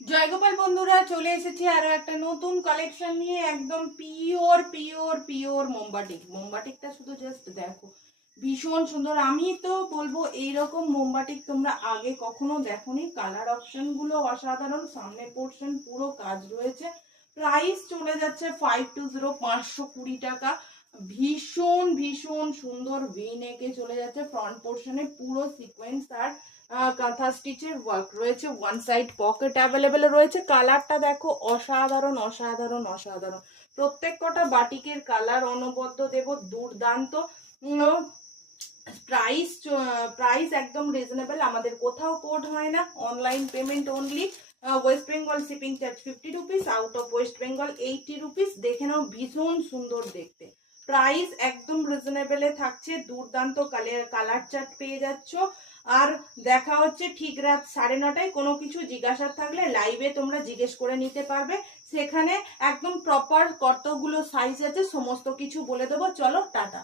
জয়গোপাল বন্ধুরা, চলে এসেছি আরো একটা নতুন কালেকশন নিয়ে। একদম পিওর পিওর পিওর মোমবাটিকটা শুধু জাস্ট দেখো, ভীষণ সুন্দর। আমি তো বলবো এইরকম মোমবাটিক তোমরা আগে কখনো দেখোনি। কালার অপশন গুলো অসাধারণ, সামনে পোর্শন পুরো কাজ রয়েছে। প্রাইস চলে যাচ্ছে 520, 520 টাকা। ভীষণ ভীষণ সুন্দর ভি নেকে চলে যাচ্ছে। ফ্রন্ট পোর্শনে পুরো সিকোয়েন্স আর কাঁথা স্টিচের ওয়ার্ক রয়েছে। ওয়ান সাইড পকেট অ্যাভেলেবেল রয়েছে। কালারটা দেখো, অসাধারণ অসাধারণ অসাধারণ। প্রত্যেক কটা বাটিকের কালার অনবদ্য দেব, দুর্দান্ত। প্রাইস প্রাইস একদম রিজনেবল, আমাদের কোথাও কোড হয় না, online payment only. West Bengal shipping charge 50 rupees, out of West Bengal 80 rupees. দেখে নাও, ভীষণ সুন্দর দেখতে। প্রাইস একদম রিজনেবলে থাকছে। দুর্দান্ত কালার চার্ট পেয়ে যাচ্ছ। আর দেখা হচ্ছে ঠিক রাত 9:30টায়। কোনো কিছু জিজ্ঞাসার থাকলে লাইভে তোমরা জিজ্ঞেস করে নিতে পারবে। সেখানে একদম প্রপার কতগুলো সাইজ আছে সমস্ত কিছু বলে দেবো। চলো, টাটা।